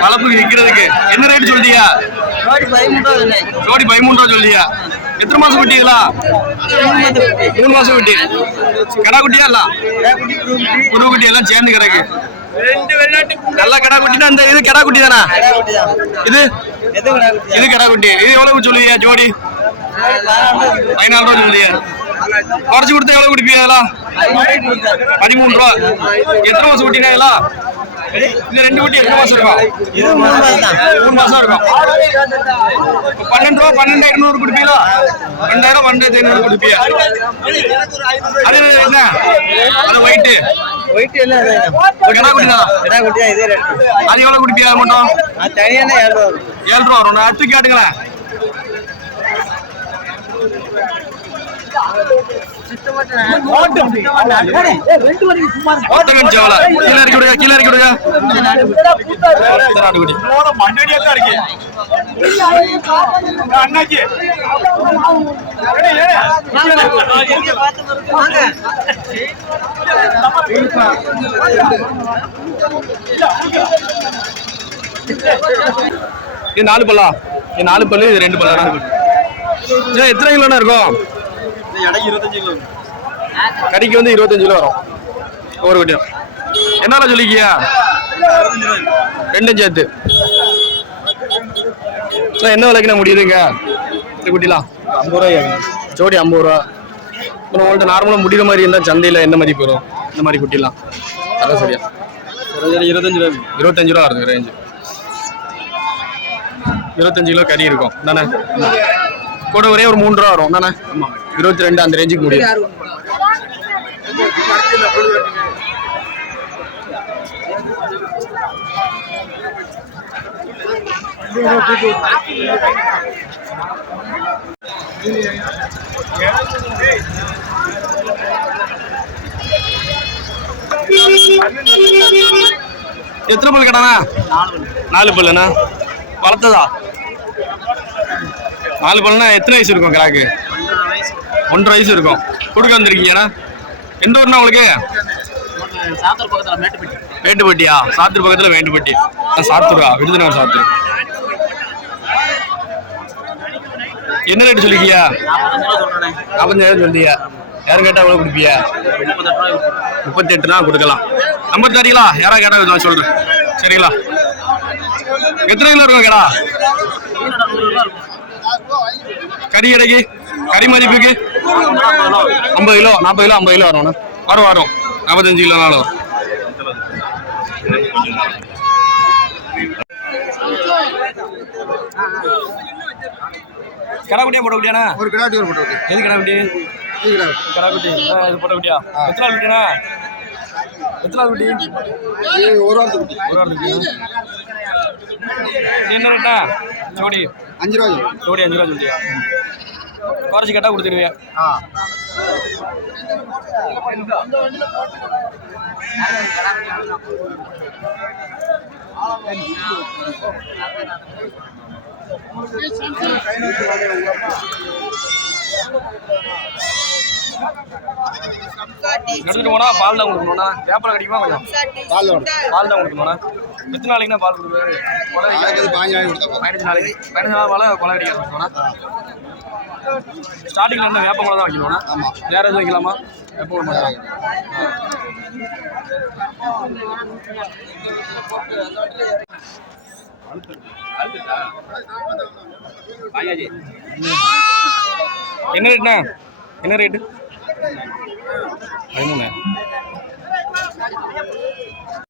வளர்ப்புக்கு விற்கிறதுக்கு என்ன ரேட் சொல்லியா ஜோடி பதிமூன்று ரூபா சொல்லியா எத்தனை மாசம் குட்டிகளா மூணு மாசம் குட்டி கடா குட்டியா இல்ல? குரு குட்டி. எல்லாம் சேர்ந்து கிடக்கு. நல்ல கடா குட்டினா இந்த இது கடா குட்டி தானா? இது? எது இது கடா குட்டி. இது எவ்வளவு சொல்லுவியா ஜோடி? பதினாலு ரூபா சொல்லுவியா? குறைச்சு கொடுத்தா எவ்வளவு குடிப்பியா இதெல்லாம்? பதிமூணு ரூபா. எத்தனை மாசம் குட்டினா இதெல்லாம்? இது ரெண்டு குட்டி எத்தனை மாசம் இருக்கும்? மூணு மாசம் தான் மூணு மாசம் இருக்கும். பன்னெண்டு ரூபா பன்னெண்டு ஐநூறு கொடுப்பீங்களா? ரெண்டாயிரம் பன்னெண்டாயிரத்தி ஐநூறு கொடுப்பியா அது என்ன? அது ஒயிட்டு ஒயிட் எல்லாம் அதே கடா கிடா இதே எவ்வளவு குடிப்பியா மட்டும்? தனியான ஏழு ரூபா வரும் ஏழு ரூபா வரும். நான் அடுத்து கேட்டுங்களேன் நாட்டுக்குடி இது நாலு பல்லா. இது நாலு பல்லு இது ரெண்டு பல்லா. சரி எத்தனை கிலோண்ணா இருக்கும்? கறிக்கு வந்து இருபத்தஞ்சு கிலோ வரும். ஒரு குட்டியும் என்னடா சொல்லிக்கியா? ரெண்டும் சேர்த்து. என்ன விலைக்குண்ணா முடியுதுங்க? இந்த குட்டிலாம். ஐம்பது ரூபாய் ஜோடி ஐம்பது ரூபா. அப்புறம் உங்கள்கிட்ட நார்மலாக முடிகிற மாதிரி இருந்தால் சந்தையில் என்ன மதிப்பு வரும்? இந்த மாதிரி குட்டிலாம். அதான் சரியா. இருபத்தஞ்சு ரூபா இருபத்தஞ்சு ரூபா வருது ரேஞ்சு இருபத்தஞ்சு கிலோ கறி இருக்கும். தானே கூட ஒரே ஒரு மூணு ரூபா வரும் தானே? இருபத்தி ரெண்டு அந்த ரேஞ்சுக்கு முடியும். எத்தனை பல் கடாண்ணா? நாலு பல்லுண்ணா. வளர்த்ததா? நாலு பழம்னா எத்தனை வயசு இருக்கும் கிராக்கு? ஒன்றரை வயசு இருக்கும். கொடுக்க வந்திருக்கீங்கண்ணா எந்த ஊர்னா உங்களுக்கு? வேண்டுபட்டியா சாத்தூர் பக்கத்துல வேண்டுபட்டி. சாத்தூரா? விருதுநகர் சாத்தூர். என்ன ரேட்டு சொல்லிக்கியா நாற்பத்தஞ்சாயிரம் சொல்லியா யாரும் கேட்டா எவ்வளவு கொடுப்பியா முப்பத்தி எட்டுனா கொடுக்கலாம். நம்பர் தரீங்களா? யாரா கேட்டால் நான் சொல்றேன். சரிங்களா? எத்தனை கிலோ இருக்கும் கடா? கறி கடைக்கு கறி மதிப்புக்கு? ஐம்பது கிலோ நாற்பது கிலோ ஐம்பது கிலோ வரும்ண்ணா வரும் வரும். நாற்பத்தஞ்சு கிலோ நாள் வரும். கடா குட்டியா போட்ட குட்டியாண்ணா ஒரு கிடாட்டி ஒரு போட்டு எது கடா குட்டி கடா குட்டி ஆ, இது போட்ட குட்டியா எத்தனை நாள் எத்தனை நாள் குட்டி? ஒரு வாரத்துக்கு ஒரு வாரம் இது என்ன ரேட்டா? ஜோடி. அஞ்சு ரூபாய் ஜோடி அஞ்சு ரூபா சொல்லியா குறைச்சி கேட்டா கொடுத்துருவியா ஆ. எடுத்துட்டு போனா பால் தான் கொடுக்கணும்னா வேப்பலை கடிக்குமா கொஞ்சம் பால் வேணும் பால் தான் கொடுக்கணும்னா எத்தனை நாளைக்குனா பால் கொடுக்குறது கொலை. பதினஞ்சு நாளைக்கு பதினஞ்சு நாள் மேலே கொலை கடிக்க ஆரம்பிக்கணும்னா ஸ்டார்டிங்ல என்ன வேப்ப தான் வைக்கணும்னா ஆமா. வேற எதுவும் வைக்கலாமா வேப்ப மட்டும் தான். என்ன ரேட்ண்ணா என்ன ரேட்டு பதிமூணு